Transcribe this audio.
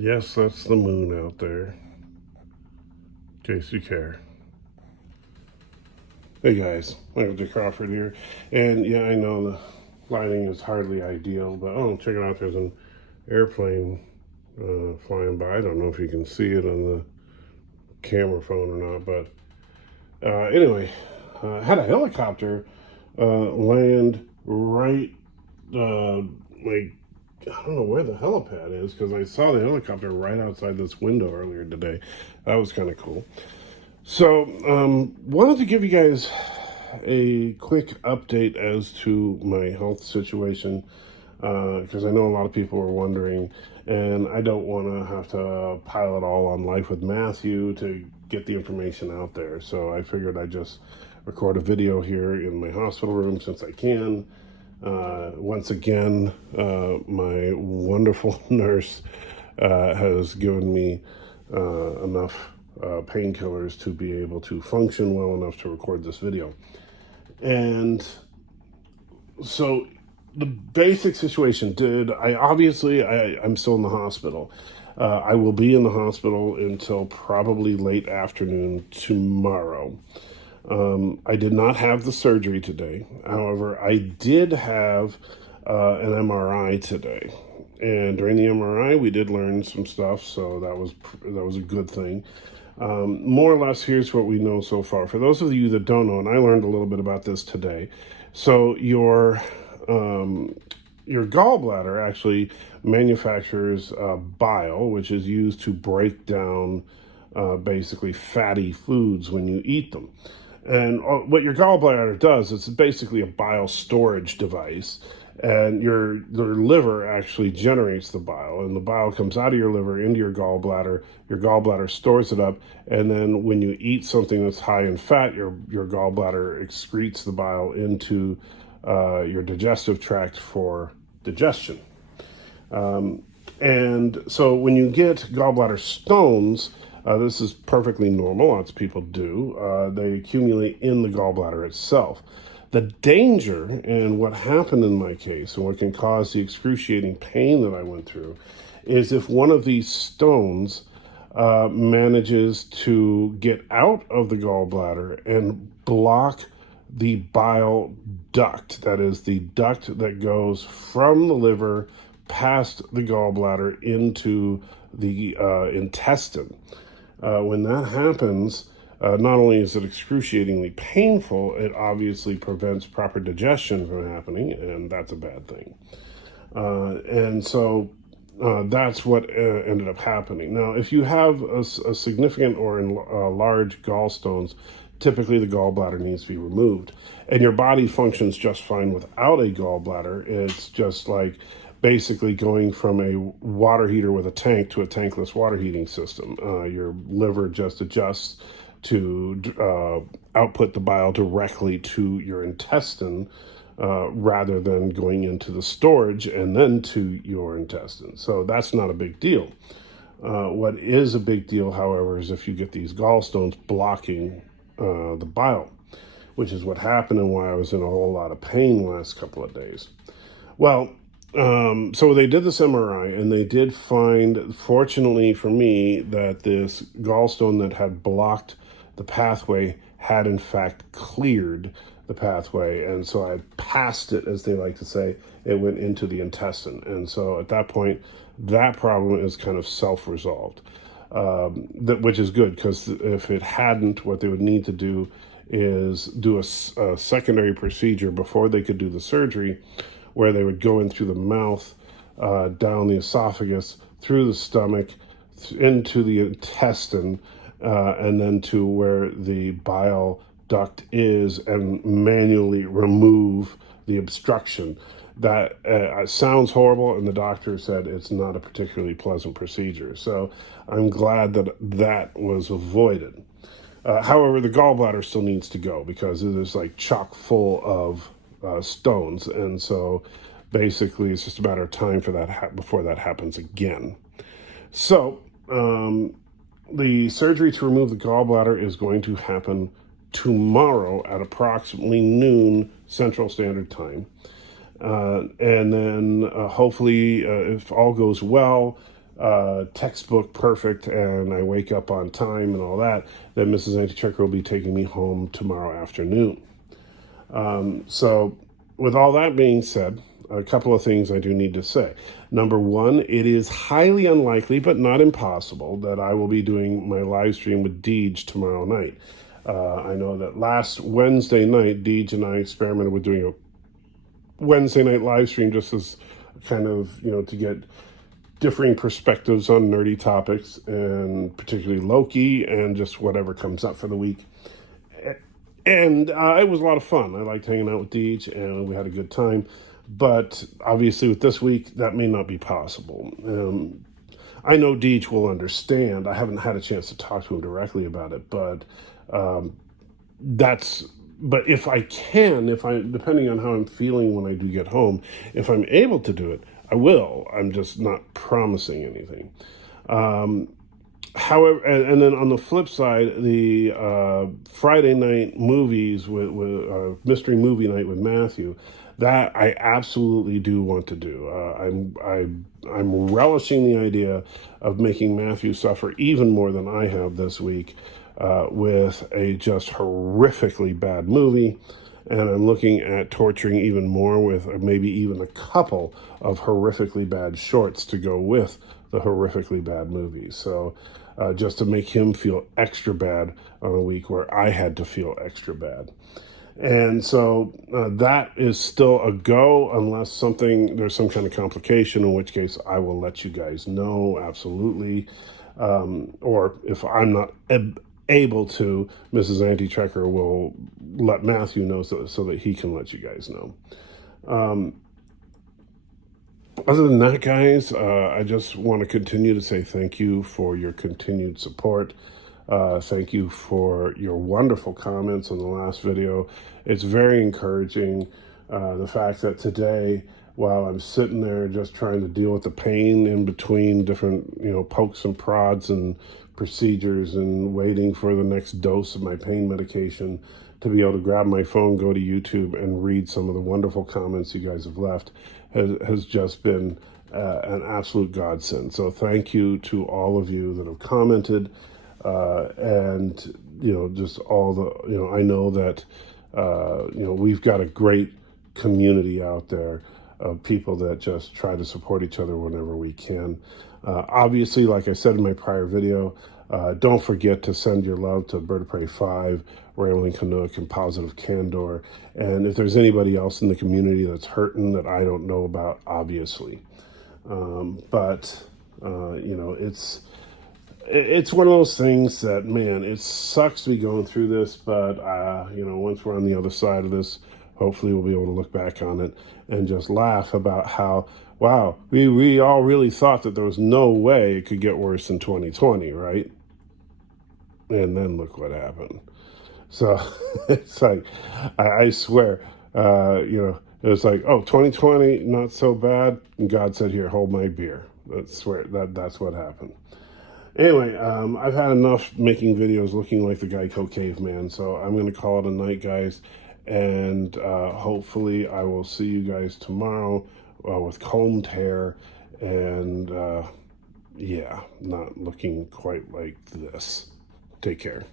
Yes, that's the moon out there, in case you care. Hey guys, Michael J. Crawford here. And yeah, I know the lighting is hardly ideal, but check it out. There's an airplane flying by. I don't know if you can see it on the camera phone or not, but anyway, had a helicopter land right, like, I don't know where the helipad is because I saw the helicopter right outside this window earlier today. That was kind of cool. So, wanted to give you guys a quick update as to my health situation because I know a lot of people are wondering, and I don't want to have to pile it all on Life with Matthew to get the information out there. So I figured I'd just record a video here in my hospital room since I can. Once again, my wonderful nurse has given me enough painkillers to be able to function well enough to record this video. And so the basic situation, I'm still in the hospital. I will be in the hospital until probably late afternoon tomorrow. I did not have the surgery today. However, I did have an MRI today. And during the MRI, we did learn some stuff, so that was a good thing. More or less, here's what we know so far. For those of you that don't know, and I learned a little bit about this today, so your gallbladder actually manufactures bile, which is used to break down basically fatty foods when you eat them. And what your gallbladder does is it's basically a bile storage device. And your liver actually generates the bile, and the bile comes out of your liver into your gallbladder stores it up, and then when you eat something that's high in fat, your gallbladder excretes the bile into your digestive tract for digestion. And so when you get gallbladder stones, this is perfectly normal, lots of people do, they accumulate in the gallbladder itself. The danger and what happened in my case and what can cause the excruciating pain that I went through is if one of these stones manages to get out of the gallbladder and block the bile duct, that is the duct that goes from the liver past the gallbladder into the intestine. When that happens, not only is it excruciatingly painful, it obviously prevents proper digestion from happening, and that's a bad thing. And so that's what ended up happening. Now, if you have a significant or large gallstones, typically the gallbladder needs to be removed. And your body functions just fine without a gallbladder. It's just like basically going from a water heater with a tank to a tankless water heating system. Your liver just adjusts to output the bile directly to your intestine rather than going into the storage and then to your intestine. So that's not a big deal. What is a big deal, however, is if you get these gallstones blocking the bile, which is what happened and why I was in a whole lot of pain the last couple of days. Well, so they did this MRI and they did find, fortunately for me, that this gallstone that had blocked the pathway had in fact cleared the pathway. And so I passed it, as they like to say. It went into the intestine. And so at that point, that problem is kind of self-resolved, which is good, because if it hadn't, what they would need to do is do a secondary procedure before they could do the surgery, where they would go in through the mouth, down the esophagus, through the stomach, into the intestine, and then to where the bile duct is, and manually remove the obstruction. That sounds horrible, and the doctor said it's not a particularly pleasant procedure. So I'm glad that that was avoided. However, the gallbladder still needs to go because it is like chock full of stones, and so basically it's just a matter of time for that before that happens again. So the surgery to remove the gallbladder is going to happen tomorrow at approximately noon Central Standard Time, and then hopefully, if all goes well, textbook perfect and I wake up on time and all that, then Mrs. Antichecker will be taking me home tomorrow afternoon. So with all that being said, a couple of things I do need to say. Number one, it is highly unlikely, but not impossible, that I will be doing my live stream with Deej tomorrow night. I know that last Wednesday night, Deej and I experimented with doing a Wednesday night live stream just as kind of, to get differing perspectives on nerdy topics, and particularly Loki and just whatever comes up for the week. And it was a lot of fun. I liked hanging out with Deej, and we had a good time. But obviously with this week, that may not be possible. I know Deej will understand. I haven't had a chance to talk to him directly about it, but but if I can, depending on how I'm feeling when I do get home, if I'm able to do it, I will. I'm just not promising anything. However, and then on the flip side, the Friday night movies with mystery movie night with Matthew, that I absolutely do want to do. I'm relishing the idea of making Matthew suffer even more than I have this week with a just horrifically bad movie. And I'm looking at torturing even more with maybe even a couple of horrifically bad shorts to go with the horrifically bad movies. So just to make him feel extra bad on a week where I had to feel extra bad. And so that is still a go unless there's some kind of complication, in which case I will let you guys know, absolutely. Or if I'm not able to, Mrs. Antichecker will let Matthew know so that he can let you guys know. Other than that, guys, I just want to continue to say thank you for your continued support. Thank you for your wonderful comments on the last video. It's very encouraging. The fact that today, while I'm sitting there just trying to deal with the pain in between different, pokes and prods and procedures and waiting for the next dose of my pain medication, to be able to grab my phone, go to YouTube, and read some of the wonderful comments you guys have left has just been an absolute godsend. So thank you to all of you that have commented. And, just all the, I know that, we've got a great community out there of people that just try to support each other whenever we can. Obviously, like I said in my prior video, don't forget to send your love to Bird of Prey 5, Rambling Canuck, and Positive Candor. And if there's anybody else in the community that's hurting that I don't know about, obviously. It's one of those things that, man, it sucks to be going through this, but, once we're on the other side of this, hopefully we'll be able to look back on it and just laugh about how, wow, we all really thought that there was no way it could get worse in 2020, right? And then look what happened. So it's like, I swear, it was like, oh, 2020, not so bad. And God said, here, hold my beer. That's what happened. Anyway, I've had enough making videos looking like the Geico caveman, so I'm going to call it a night, guys. And hopefully I will see you guys tomorrow with combed hair and, not looking quite like this. Take care.